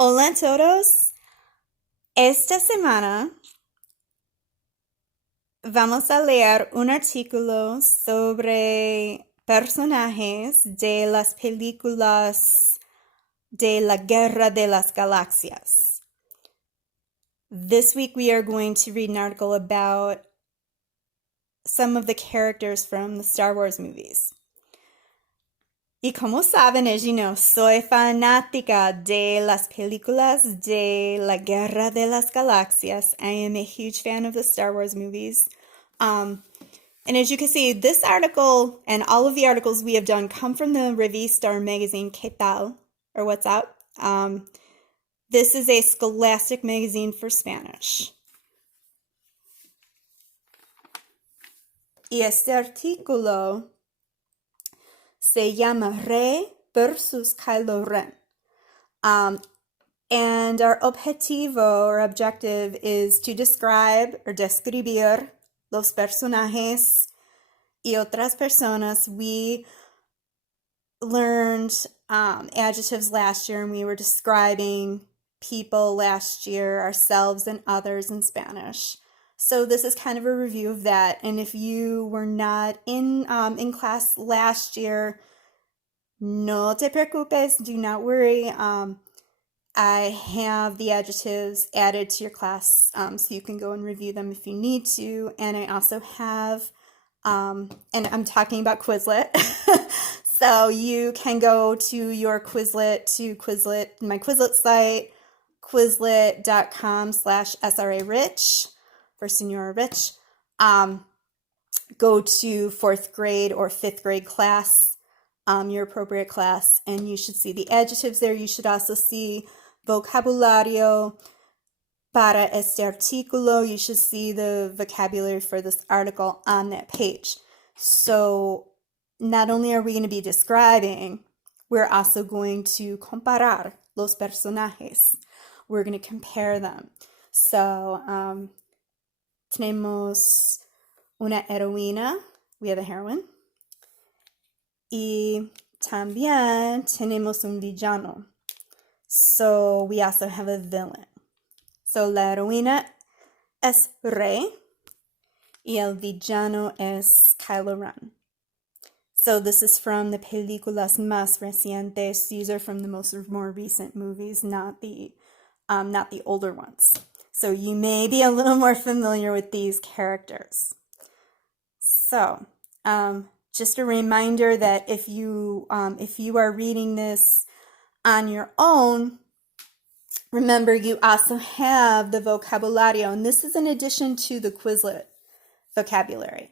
Hola a todos. Esta semana vamos a leer un artículo sobre personajes de las películas de la Guerra de las Galaxias. This week we are going to read an article about some of the characters from the Star Wars movies. Y como saben, as you know, soy fanática de las películas de la Guerra de las Galaxias. I am a huge fan of the Star Wars movies. And as you can see, this article and all of the articles we have done come from the Revista or magazine ¿Qué tal? Or What's Up. This is a scholastic magazine for Spanish. Y este artículo se llama Rey versus Kylo Ren. And our objetivo or objective is to describe or describir los personajes y otras personas. We learned adjectives last year and we were describing people last year, ourselves and others in Spanish. So this is kind of a review of that. And if you were not in class last year, no te preocupes, do not worry. I have the adjectives added to your class so you can go and review them if you need to. And I also have, and I'm talking about Quizlet. So you can go to your Quizlet, my Quizlet site, quizlet.com/SRA-Rich for Senora Rich. Go to 4th grade or 5th grade class, your appropriate class, and you should see the adjectives there. You should also see vocabulario para este artículo. You should see the vocabulary for this article on that page. So not only are we going to be describing, we're also going to comparar los personajes. We're going to compare them. So tenemos una heroína. We have a heroine. Y también tenemos un villano. So we also have a villain. So la heroína es Rey y el villano es Kylo Ren. So this is from the películas más recientes. These are from the more recent movies, not the older ones. So you may be a little more familiar with these characters. So just a reminder that if you are reading this on your own, remember you also have the vocabulario, and this is in addition to the Quizlet vocabulary.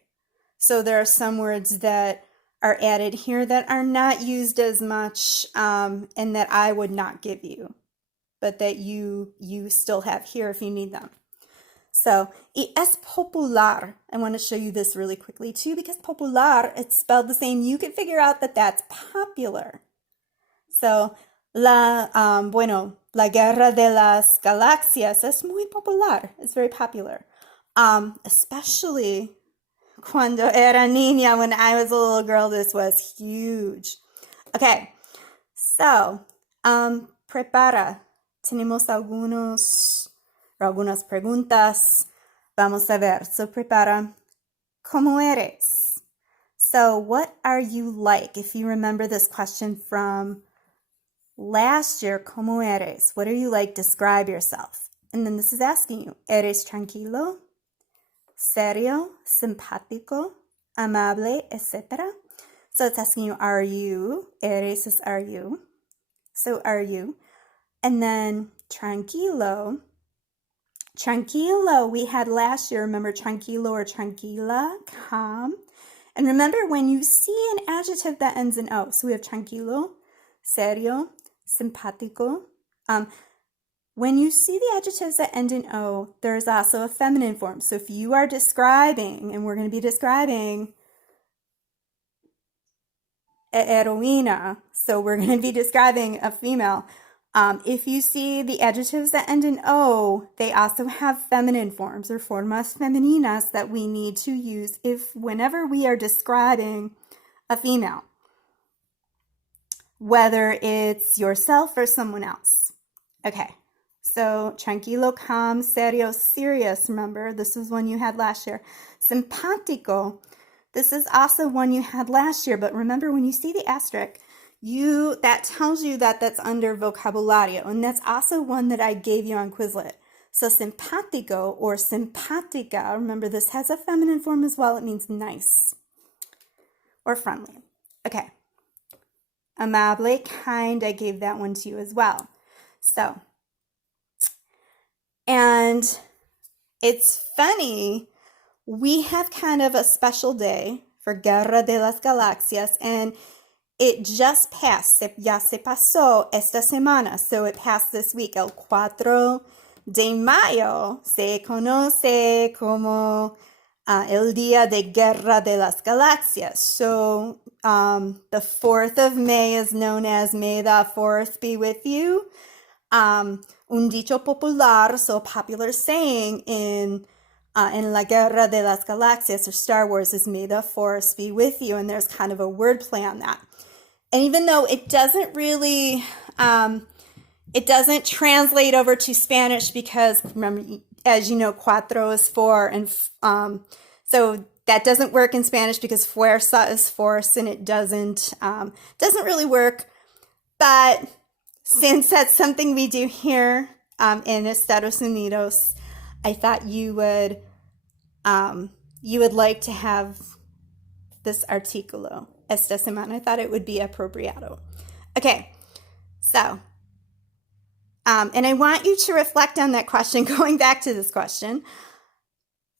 So there are some words that are added here that are not used as much and that I would not give you, but that you still have here if you need them. So, y es popular. I want to show you this really quickly too, because popular, it's spelled the same. You can figure out that that's popular. So, la Guerra de las Galaxias es muy popular. It's very popular. Especially cuando era niña, when I was a little girl, this was huge. Okay, so, prepara. Tenemos algunas preguntas. Vamos a ver. So, prepara. ¿Cómo eres? So, what are you like? If you remember this question from last year, ¿cómo eres? What are you like? Describe yourself. And then this is asking you, ¿eres tranquilo? ¿Serio? ¿Simpático? ¿Amable? Etc. So it's asking you, are you? Eres is are you. So are you? And then tranquilo. Tranquilo we had last year. Remember tranquilo or tranquila, calm. And remember when you see an adjective that ends in O. So we have tranquilo, serio, simpático. When you see the adjectives that end in O, there's also a feminine form. So if you are describing, and we're going to be describing a heroína, so we're going to be describing a female. If you see the adjectives that end in O, they also have feminine forms or formas femeninas that we need to use whenever we are describing a female, whether it's yourself or someone else. Okay, so tranquilo, calm, serio, serious. Remember, this was one you had last year. Simpático. This is also one you had last year, but remember when you see the asterisk, that tells you that that's under vocabulario, and that's also one that I gave you on Quizlet. So simpático or simpática, remember this has a feminine form as well. It means nice or friendly. Okay. Amable, kind, I gave that one to you as well. So, and it's funny, we have kind of a special day for Guerra de las Galaxias, and it just passed, ya se pasó esta semana, so it passed this week, el 4 de mayo, se conoce como el Día de Guerra de las Galaxias. So the 4th of May is known as May the 4th be with you. Un dicho popular, so popular saying in La Guerra de las Galaxias or Star Wars is May the 4th be with you, and there's kind of a wordplay on that. And even though it doesn't really, it doesn't translate over to Spanish because, remember, as you know, cuatro is 4, and so that doesn't work in Spanish because fuerza is force, and it doesn't really work. But since that's something we do here in Estados Unidos, I thought you would like to have this artículo esta semana. I thought it would be apropiado. Okay, so, and I want you to reflect on that question, going back to this question.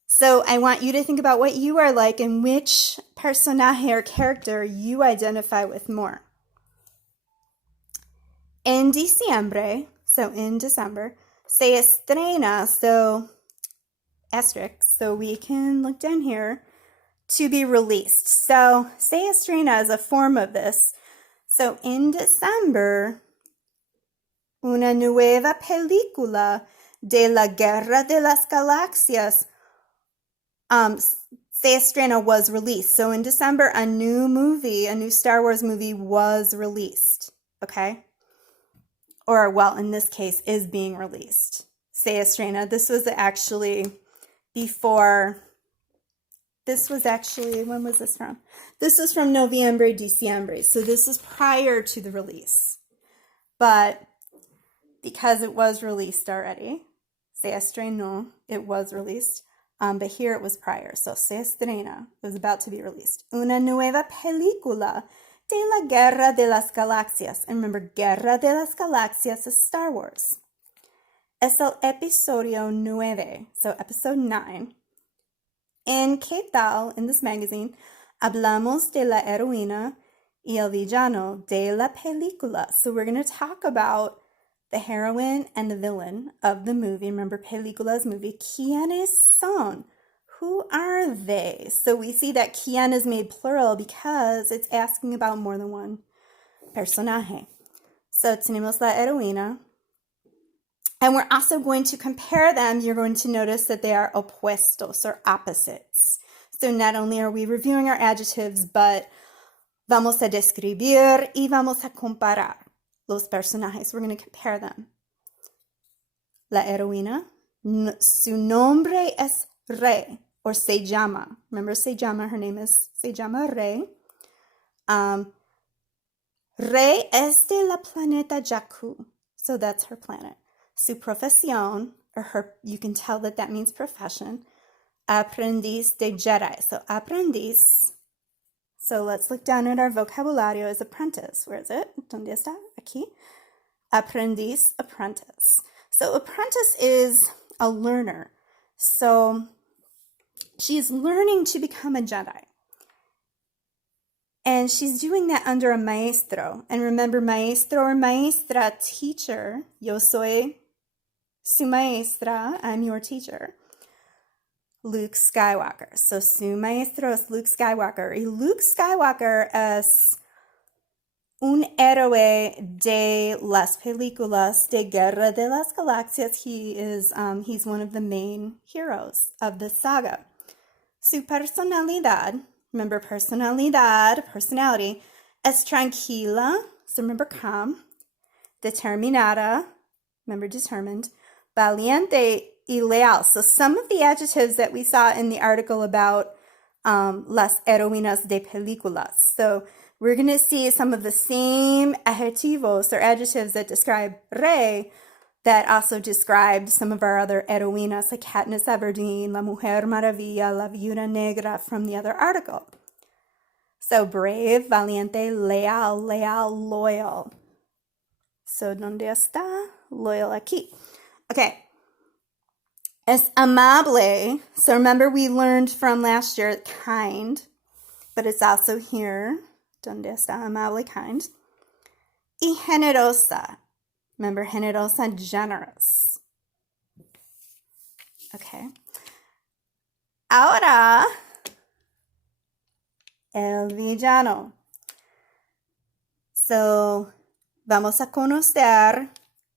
So I want you to think about what you are like and which personaje or character you identify with more. En diciembre, so in December, se estrena, so asterisk, so we can look down here, to be released. So se estrena is a form of this. So in December, una nueva película de la Guerra de las Galaxias se estrena was released. So in December, a new Star Wars movie was released. Okay? Or, well, in this case, is being released. Se estrena. This was actually before. This was actually, when was this from? This is from Noviembre, Diciembre. So this is prior to the release. But because it was released already, se estrenó, it was released. But here it was prior. So se estrena, it was about to be released. Una nueva película de la Guerra de las Galaxias. And remember, Guerra de las Galaxias is Star Wars. Es el episodio 9, so episode 9. En ¿Qué tal? In this magazine, hablamos de la heroína y el villano de la película. So we're going to talk about the heroine and the villain of the movie. Remember, películas, movie. ¿Quiénes son? Who are they? So we see that quién is made plural because it's asking about more than one personaje. So tenemos la heroína. And we're also going to compare them. You're going to notice that they are opuestos or opposites. So not only are we reviewing our adjectives, but vamos a describir y vamos a comparar los personajes. We're going to compare them. La heroína, su nombre es Rey, or se llama. Remember, se llama, her name is, se llama Rey. Rey es de la planeta Jakku. So that's her planet. Su profesión, or her, you can tell that means profession, aprendiz de Jedi. So aprendiz, so let's look down at our vocabulario as apprentice. Where is it? ¿Dónde está? Aquí. Aprendiz, apprentice. So apprentice is a learner. So she's learning to become a Jedi. And she's doing that under a maestro. And remember, maestro or maestra, teacher. Yo soy su maestra, I'm your teacher. Luke Skywalker. So su maestro es Luke Skywalker. Y Luke Skywalker es un héroe de las películas de Guerra de las Galaxias. He's one of the main heroes of the saga. Su personalidad, remember personality, es tranquila, so remember calm, determinada, remember determined, valiente y leal. So some of the adjectives that we saw in the article about las heroínas de películas. So we're going to see some of the same adjetivos or adjectives that describe Rey that also described some of our other heroínas like Katniss Everdeen, La Mujer Maravilla, La Viuda Negra from the other article. So brave, valiente, leal, loyal. So ¿dónde está? Loyal aquí. Okay. Es amable. So remember we learned from last year kind, but it's also here. ¿Dónde está? Amable, kind. Y generosa. Remember generosa, generous. Okay. Ahora, el villano. So, vamos a conocer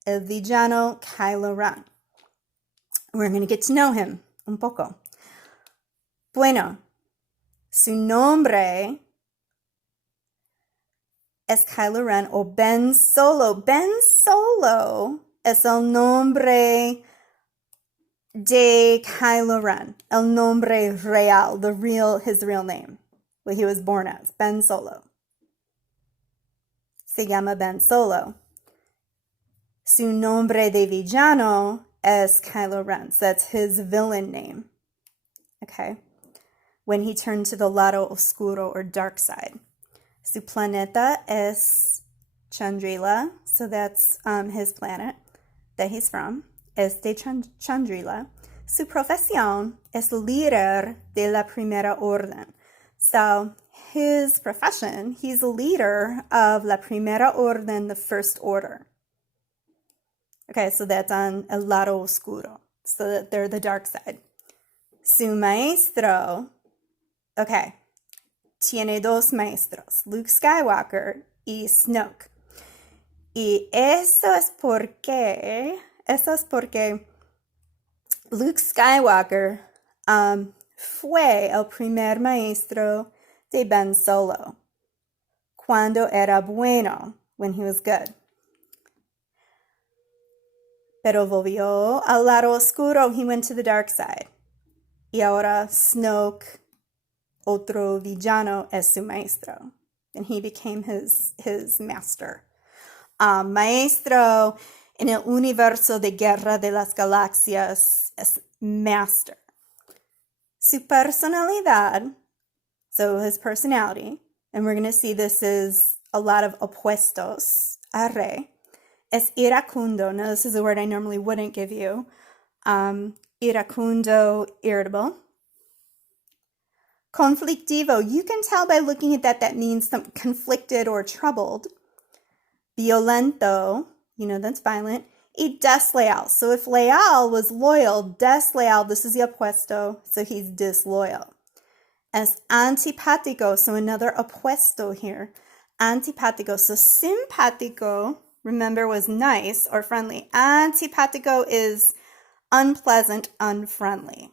el villano Kylo Ren. We're going to get to know him un poco. Bueno, su nombre es Kylo Ren o Ben Solo. Ben Solo es el nombre de Kylo Ren, el nombre real, his real name, what he was born as, Ben Solo. Se llama Ben Solo. Su nombre de villano es Kylo Ren. So that's his villain name. Okay? When he turned to the lado oscuro or dark side. Su planeta es Chandrila. So that's his planet that he's from. Es de Chandrila. Su profesión es líder de la Primera Orden. So his profession, he's a leader of la Primera Orden, the First Order. Okay, so that's on el lado oscuro. So that they're the dark side. Su maestro, okay, tiene dos maestros, Luke Skywalker y Snoke. Y eso es porque Luke Skywalker fue el primer maestro de Ben Solo cuando era bueno, when he was good. Pero volvió al lado oscuro, he went to the dark side. Y ahora Snoke, otro villano, es su maestro. And he became his master. Maestro en el universo de Guerra de las Galaxias es master. Su personalidad, so his personality, and we're going to see this is a lot of opuestos a Rey, es iracundo. Now, this is a word I normally wouldn't give you. Iracundo, irritable. Conflictivo, you can tell by looking at that means conflicted or troubled. Violento, that's violent. Y desleal. So if leal was loyal, desleal, this is the opuesto, so he's disloyal. Es antipático, so another opuesto here. Antipático, so simpático, remember, was nice or friendly. Antipático is unpleasant, unfriendly.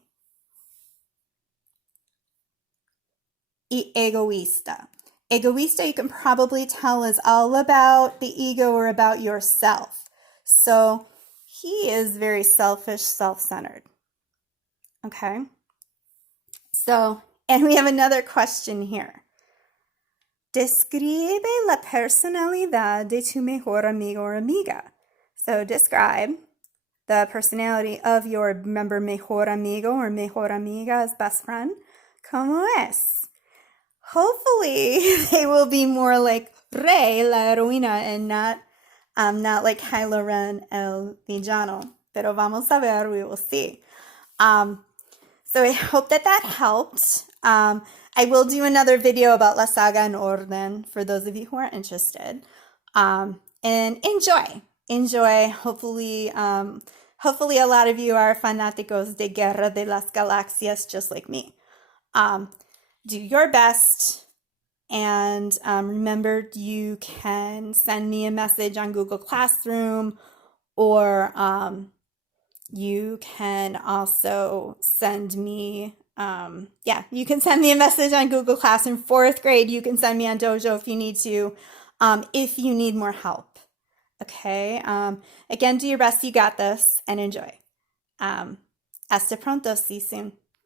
Y egoísta. Egoísta, you can probably tell, is all about the ego or about yourself. So he is very selfish, self-centered. Okay? So, and we have another question here. Describe la personalidad de tu mejor amigo or amiga. So describe the personality of your, remember, mejor amigo or mejor amiga is best friend. ¿Cómo es? Hopefully they will be more like Rey, la heroína, and not like Kylo Ren, el villano. Pero vamos a ver, we will see. So I hope that helped. I will do another video about La Saga en Orden for those of you who are interested. And enjoy. Hopefully a lot of you are fanáticos de Guerra de las Galaxias just like me. Do your best, and remember, you can send me a message on Google Classroom, or you can also send me, you can send me a message on Google Classroom. 4th grade, you can send me on Dojo if you need to, if you need more help. Okay. Again, do your best. You got this and enjoy. Hasta pronto. See you soon.